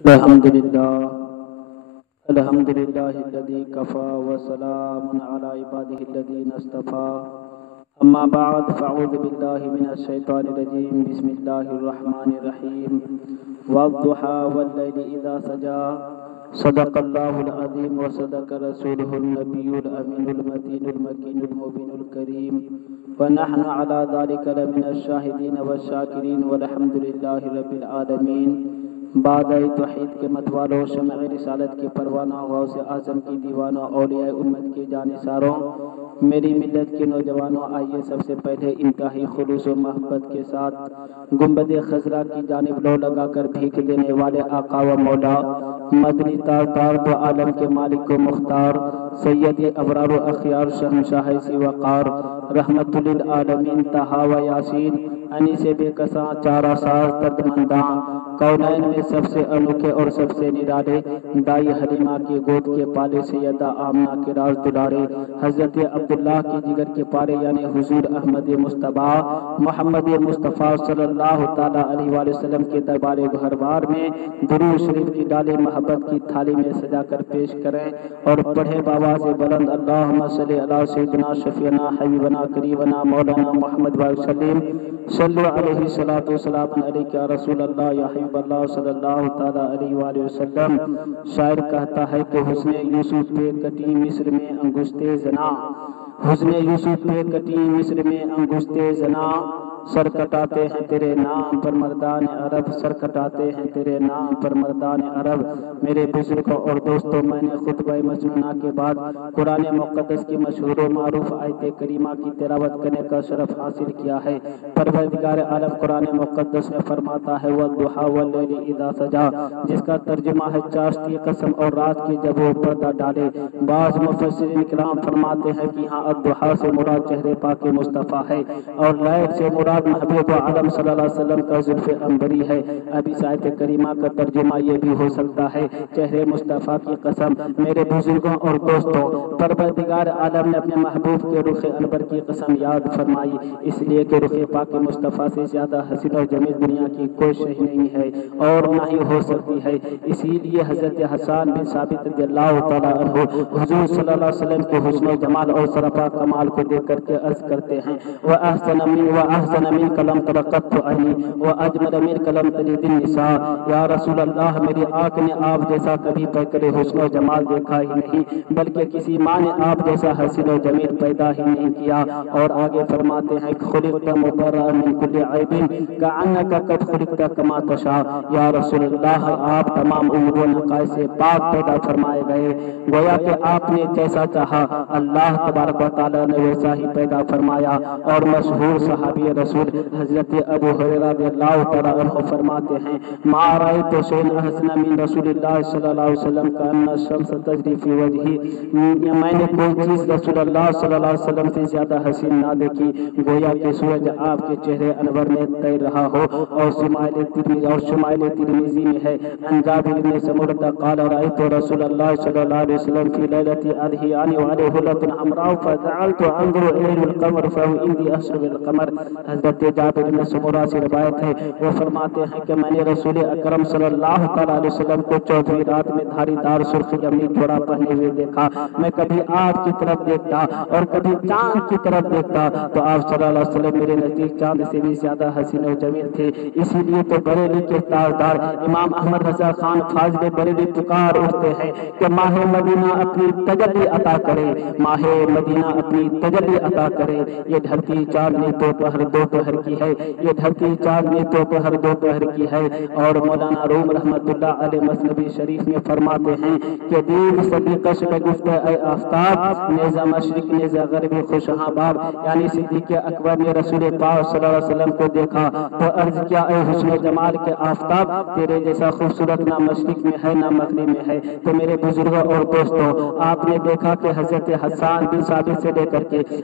الحمد لله الذي كفى وسلام على عباده الذين اصطفى أما بعد فأعوذ بالله من الشيطان الرجيم بسم الله الرحمن الرحيم والضحى والليل إذا سجى صدق الله العظيم وصدق رسوله النبي الأمين المتين المكين المبين الكريم ونحن على ذلك لمن الشاهدين والشاكرين والحمد لله رب العالمين۔ بعد توحید کے متوالوں، شمع رسالت کے پروانہ، غوث اعظم کی دیوانوں، اولیاء امت کے جانثاروں، میری ملت کے نوجوانوں، آئیے سب سے پہلے انتہائی خلوص و محبت کے ساتھ گنبد خضرا کی جانب لو لگا کر بھیک دینے والے آقا و مولا، مدنی تاجدار دو عالم کے مالک و مختار، سید ابرار و اخیار، شہنشاہ سی وقار، رحمت للعالمین، طہا و یاسین، انی سے بے کساں، چارہ ساز دردمنداں، کونین میں سب سے انوکھے اور سب سے نرالے، دائی حلیمہ کی گود کے پالے، سیدہ آمنہ کے راز دلارے، حضرت عبداللہ کی جگر کے پارے یعنی حضور احمد مصطفیٰ محمد مصطفیٰ صلی اللہ تعالیٰ علیہ وآلہ وسلم کے دربار گہربار میں درود شریف کی ڈالے محبت کی تھالی میں سجا کر پیش کریں اور پڑھے بآواز بلند اللہم صلی علی سیدنا شفیعنا حبیبنا قریبنا مولانا محمد وسلم صلی علیہ الصلوۃ والسلام علیک یا رسول اللہ یا حبیب اللہ صلی اللہ تعالیٰ علیہ وآلہ وسلم۔ شاعر کہتا ہے کہ حسن یوسف پہ کٹی مصر میں انگشت زنا، حسن یوسف پہ کٹی مصر میں انگشت زنا، سر کٹاتے ہیں تیرے نام پر مردان عرب، سر کٹاتے ہیں تیرے نام پر مردان عرب۔ میرے بزرگوں اور دوستوں، میں نے خطبہ مسنونہ کے بعد قرآن مقدس کی مشہور و معروف آیت کریمہ کی تلاوت کرنے کا شرف حاصل کیا ہے۔ پروردگار عالم قرآن مقدس میں فرماتا ہے والضحیٰ واللیل اذا سجا، جس کا ترجمہ ہے چاشت کی قسم اور رات کی جب وہ پردہ ڈالے۔ بعض مفسرین کرام فرماتے ہیں کہ یہاں الضحیٰ سے مراد چہرے پاک مصطفیٰ ہے اور لیل سے مراد محبوب عالم صلی اللہ علیہ وسلم کا زلف عنبری ہے۔ اب اس آیت کریمہ کا ترجمہ یہ بھی ہو سکتا ہے چہرے مصطفیٰ کی قسم۔ میرے بزرگوں اور دوستوں، پروردگار عالم نے اپنے محبوب کے رخ انور کی قسم یاد فرمائی، اس لیے کہ رخ پاک مصطفیٰ سے زیادہ حسین اور جمیل دنیا کی کوئی شے نہیں ہے اور نہ ہی ہو سکتی ہے۔ اسی لیے حضرت حسان بن ثابت رضی اللہ تعالیٰ عنہ حضور صلی اللہ علیہ وسلم کے حسن و جمال اور سراپا کمال کو دیکھ کر کے عرض کرتے ہیں وَأَحْسَنَ مِنْكَ لَمْ تَرَ قَطُّ عَيْنِي وَأَجْمَلَ مِنْكَ لَمْ تَلِدِ النِّسَاء۔ یا رسول اللہ، میری آنکھ نے آپ جیسا کبھی پیکر حسن و جمال دیکھا ہی نہیں، بلکہ کسی ماں نے آپ جیسا حسین و جمیل پیدا ہی نہیں کیا۔ اور آگے فرماتے ہیں خُلِقْتَ مُبَرَّأً مِنْ كُلِّ عَيْبٍ كَأَنَّكَ قَدْ خُلِقْتَ كَمَا تَشَاءُ۔ یا رسول اللہ، آپ تمام عیوب و نقائص سے پاک پیدا فرمائے گئے، گویا کہ آپ نے جیسا چاہا اللہ تبارک و تعالیٰ نے ویسا ہی پیدا فرمایا۔ اور مشہور صحابی رسول حضرت ابو ہریرہ رضی اللہ تعالیٰ عنہ فرماتے ہیں ما رأیت شیئا احسن من رسول اللہ صلی اللہ علیہ وسلم کأن الشمس تجری فی وجہہ۔ میں نے کوئی چیز رسول اللہ صلی اللہ علیہ وسلم سے زیادہ حسین نہ دیکھی، گویا کہ سورج آپ کے چہرے انور میں تیر رہا ہو۔ اور شمائل ترمذی میں ہے عن جابر بن سمرہ قال رأیت رسول اللہ صلی اللہ علیہ وسلم فی لیلۃ اضحیان وعلیہ حلۃ حمراء فجعلت انظر الیہ القمر فهو عندي اشرف القمر۔ حضرت جابر بن سمرہ سے روایت ہے، وہ فرماتے ہیں کہ میں نے رسول اکرم صلی اللہ تعالیٰ علیہ وسلم کو 14ویں رات میں دھاری دار سرخ جمنی جوڑا پہنے ہوئے دیکھا۔ میں کبھی آپ کی طرف دیکھتا اور کبھی چاند کی طرف دیکھتا تو آپ صلی اللہ علیہ وسلم میرے نزدیک چاند سے بھی زیادہ حسین و جمیل تھے۔ اسی لیے تو بریلی کے تاجدار امام احمد رضا خان فاضل بریلی پکار اٹھتے ہیں کہ ماہ مدینہ اپنی تجلی عطا کرے، ماہ مدینہ اپنی تجلی عطا کرے۔ یہ دھرتی چاندنی دوپہر دوپہر کی ہے، یہ دھرتی چاندنی دوپہر دوپہر کی ہے۔ اور مولانا روم رحمت اللہ علیہ مثنوی شریف میں فرماتے ہیں کہ دیر صدی کش بگفت اے آفتاب، نیزہ مشرق نیزہ غربی خوشہاں باب، یعنی صدیق اکبر نے رسول پاک صلی اللہ علیہ وسلم کو دیکھا تو عرض کیا اے حسن و جمال کے آفتاب، تیرے جیسا خوبصورت نہ مشرق میں ہے نہ مغرب میں ہے۔ تو میرے بزرگوں اور دوستوں، آپ نے دیکھا کہ حضرت حسان بن ثابت سے لے کر کے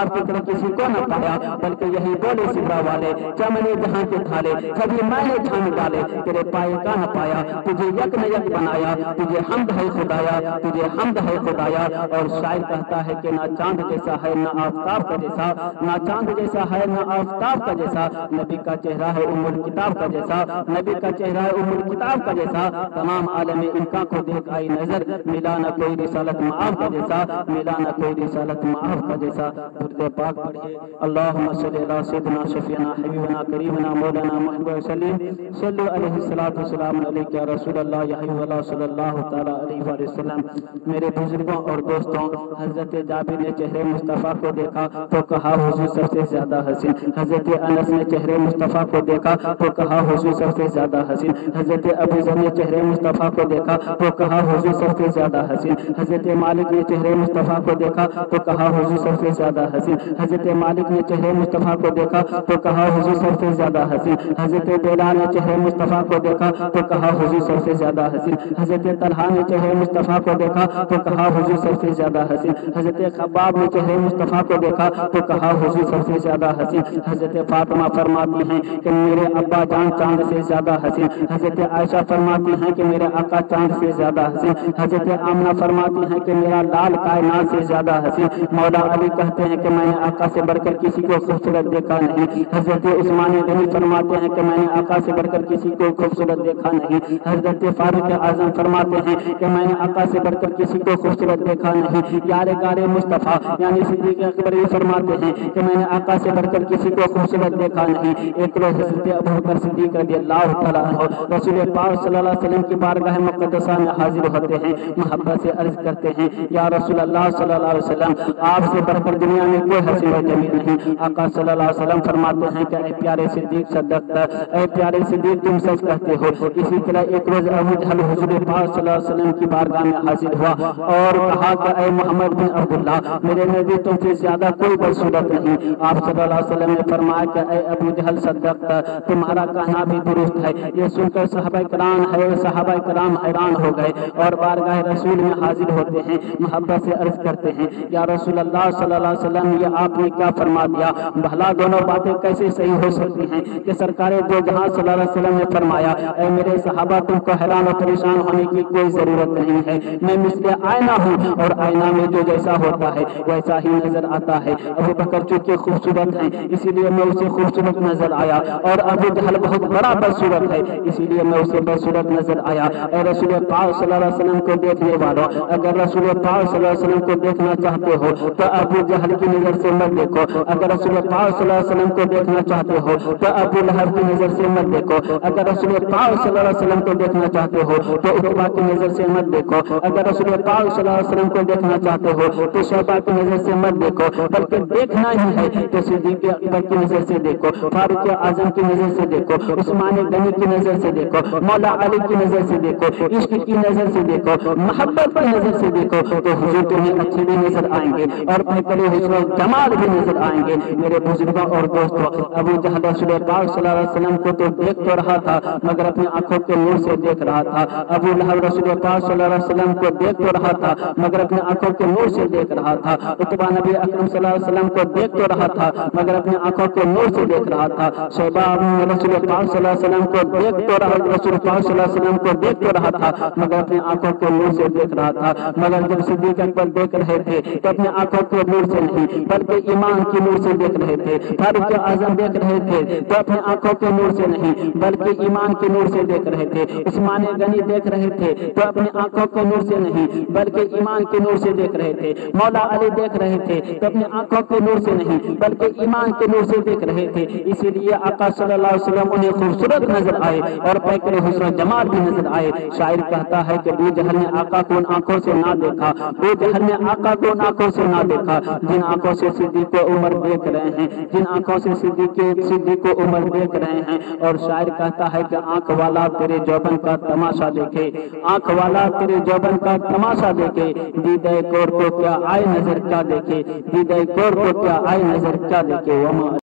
آپ کی طرح کسی کو نہ پایا، بلکہ یہی بولے سدرا والے چمنے جہاں کے تھالے کبھی میں نے جھان ڈالے تیرے پائے کا نہ پایا، تجھے یک نہ یک بنایا، تجھے حمد ہے خدایا، تجھے حمد ہے خدایا۔ اور شاعر کہتا ہے کہ نہ چاند جیسا ہے نہ آفتاب کا جیسا، نہ چاند جیسا ہے نہ آفتاب کا جیسا، نبی کا چہرہ ہے ام الکتاب کا جیسا، نبی کا چہرہ ہے ام الکتاب کا جیسا، تمام عالم انکا کو دیکھ آئی نظر، ملا نہ کوئی رسالت معاف کا جیسا، ملا نہ کوئی رسالت معاف کا جیسا۔ درود پاک پڑھیے، اللہم صلی علی سیدنا شفیعنا حبیبنا کریمنا مولانا محمد وسلم، صلی علیہ الصلوۃ والسلام علیک یا رسول اللہ یا حبیب اللہ صلی اللہ تعالی علیہ وآلہ وسلم۔ میرے بزرگوں اور دوستوں، حضرت جابر نے چہرے مصطفیٰ کو دیکھا تو کہا حضور سب سے زیادہ حسین، حضرت انس نے چہرے مصطفیٰ کو دیکھا تو کہا حضور سب سے زیادہ حسین، حضرت ابو ذر نے چہرے مصطفیٰ کو دیکھا تو کہا حضور سب سے زیادہ حسین، حضرت مالک نے چہرے مصطفیٰ کو دیکھا تو کہا حضور سب سے زیادہ حسین، حضرت مالک نے چہرے مصطفیٰ کو دیکھا تو کہا حضور سب سے زیادہ حسین، حضرت بلال نے چہرے مصطفیٰ کو دیکھا تو کہا حضور سب سے زیادہ حسین، حضرت طلحہ نے چہرے مصطفیٰ کو دیکھا تو کہا حضور سب سے زیادہ حسین، حضرت خباب نے چہرے مصطفیٰ کو دیکھا تو کہا حضور سب سے زیادہ حسین۔ حضرت فاطمہ فرماتی ہیں کہ میرے ابا جان چاند سے زیادہ حسین، حضرت عائشہ فرماتی ہیں کہ میرے آقا چاند سے زیادہ حسین، حضرت آمنہ فرماتی ہیں کہ میرا لال کائنات سے زیادہ حسین، مولا علی کہتے ہیں کہ میں نے آقا سے بڑھ کر کسی کو خوبصورت دیکھا نہیں، حضرت عثمان غنی فرماتے ہیں کہ میں نے آقا سے بڑھ کر کسی کو خوبصورت دیکھا نہیں، حضرت فاروق اعظم فرماتے ہیں کہ میں نے آقا سے بڑھ کر کسی کو خوبصورت دیکھا نہیں، یار گار مصطفیٰ یعنی صدیق اکبر یہ فرماتے ہیں کہ میں نے آقا سے بڑھ کر کسی کو خوبصورت دیکھا نہیں۔ ایک روز حضرت ابوبکر صدیق رضی اللہ تعالیٰ عنہ رسول پاک صلی اللہ علیہ وسلم کی بارگاہ مقدسہ میں حاضر ہوتے ہیں، محبت سے عرض کرتے ہیں یا رسول اللہ صلی اللہ علیہ وسلم آپ سے بڑھ کر دنیا میں کوئی حسین و جمیل نہیں۔ آقا صلی اللہ علیہ وسلم فرماتے ہیں کہ اے پیارے صدیق صدقت، اے پیارے صدیق تم سچ کہتے ہو۔ اسی طرح ایک روز ابو جہل حضور پاک صلی اللہ علیہ وسلم کی بارگاہ میں حاضر ہوا اور کہا کہ اے محمد بن عبداللہ میرے نبی تم سے زیادہ کوئی بدصورت نہیں۔ آپ صلی اللہ علیہ وسلم نے فرمایا کہ اے ابو جہل صدقت، تمہارا کہنا بھی درست ہے۔ یہ سن کر صحابہ کرام حیران ہو گئے اور بارگاہ رسول میں حاضر ہوتے ہیں، محبت سے عرض کرتے ہیں یا رسول اللہ صلی اللہ علیہ وسلم یہ آپ نے کیا فرما دیا، بھلا دونوں باتیں کیسے صحیح ہو سکتی ہیں کہ سرکار دو جہاں صلی اللہ علیہ وسلم نے فرمایا اے میرے صحابہ تم کو حیران و پریشان ہونے کی کوئی ضرورت نہیں ہے، میں مثل آئینہ ہوں اور آئینہ میں جو جیسا ہوتا ہے ویسا ہی نظر آتا ہے۔ ابو بکر چونکہ خوبصورت ہیں اسی لیے میں اسے خوبصورت نظر آیا، اور ابو جہل بہت بڑا بدصورت ہے اسی لیے میں اسے بدصورت نظر آیا۔ اے رسول پاک صلی اللہ علیہ وسلم کو دیکھنے والوں، اگر رسول پاک صلی اللہ علیہ وسلم کو دیکھنا چاہتے ہو تو ابو جہل کی نظر سے مت دیکھو، اگر رسول پاک صلی اللہ علیہ وسلم کو دیکھنا چاہتے ہو تو ابو لہب کی نظر سے مت دیکھو، اگر رسول پاک صلی اللہ علیہ وسلم کو دیکھنا چاہتے ہو تو عتبہ کی نظر سے مت دیکھو، اگر رسول پاک صلی اللہ علیہ وسلم کو دیکھنا چاہتے ہو تو شیبہ کی نظر سے مت دیکھو، بلکہ دیکھنا ہی ہے تو صدیق اکبر کی نظر سے دیکھو، فاروق اعظم کی نظر سے دیکھو، عثمان غنی کی نظر سے دیکھو، مولا علی کی نظر سے دیکھو، عشق کی نظر سے دیکھو، محبت کی نظر سے دیکھو تو حضور تمہیں اچھے بھی نظر آئیں گے اور بہترین حسن و جمال بھی نظر آئیں گے۔ میرے بزرگوں اور دوستوں، ابو جہل رسول پاک صلی اللہ علیہ وسلم کو تو دیکھ تو رہا تھا مگر اپنی آنکھوں کے نور سے دیکھ رہا تھا، ابو لہب رسول پاک صلی اللہ علیہ وسلم کو دیکھ تو رہا تھا مگر اپنی آنکھوں کے نور سے دیکھ رہا تھا، عتبہ نبی اکرم صلی اللہ علیہ وسلم کو دیکھ تو رہا تھا مگر اپنی آنکھوں کے نور سے دیکھ رہا تھا، شیبہ رسول پاک صلی اللہ علیہ وسلم کو دیکھ تو رہا رسول پاک صلی اللہ علیہ وسلم کو دیکھ تو رہا تھا مگر اپنی آنکھوں کے نور سے دیکھ رہا تھا، مگر جب صدیق اکبر دیکھ رہے تھے تو اپنے آنکھوں کے نور سے نہیں بلکہ ایمان کی نور سے دیکھ رہے تھے، فاروق اعظم دیکھ رہے تھے تو اپنے آنکھوں کے نور سے نہیں بلکہ ایمان کے نور سے دیکھ رہے تھے، عثمان غنی دیکھ رہے تھے تو اپنے آنکھوں کے نور سے نہیں بلکہ ایمان کے نور سے دیکھ رہے تھے، مولا علی دیکھ رہے تھے تو اپنے آنکھوں کے نور سے نہیں بلکہ ایمان کے نور سے دیکھ رہے تھے، اسی لیے آقا صلی اللہ علیہ وسلم انہیں خوبصورت نظر آئے اور پیکر حسن و جمال بھی نظر آئے۔ شاعر کہتا ہے کہ ابو جہل نے آقا کو ان آنکھوں سے نہ دیکھا، ابو جہل نے آقا کو ان آنکھوں سے نہ دیکھا جن آنکھوں سے صدیق عمر دیکھ رہے ہیں، جن آنکھوں سے صدیق عمر دیکھ رہے ہیں۔ اور شاعر کہتا ہے کہ آنکھ والا تیرے جوبن کا تماشا دیکھے، آنکھ والا تیرے جوبن کا تماشا دیکھے، دیدہ کور کو کیا آئے نظر کیا دیکھے، دیدہ کور کو کیا آئے نظر کیا دیکھے۔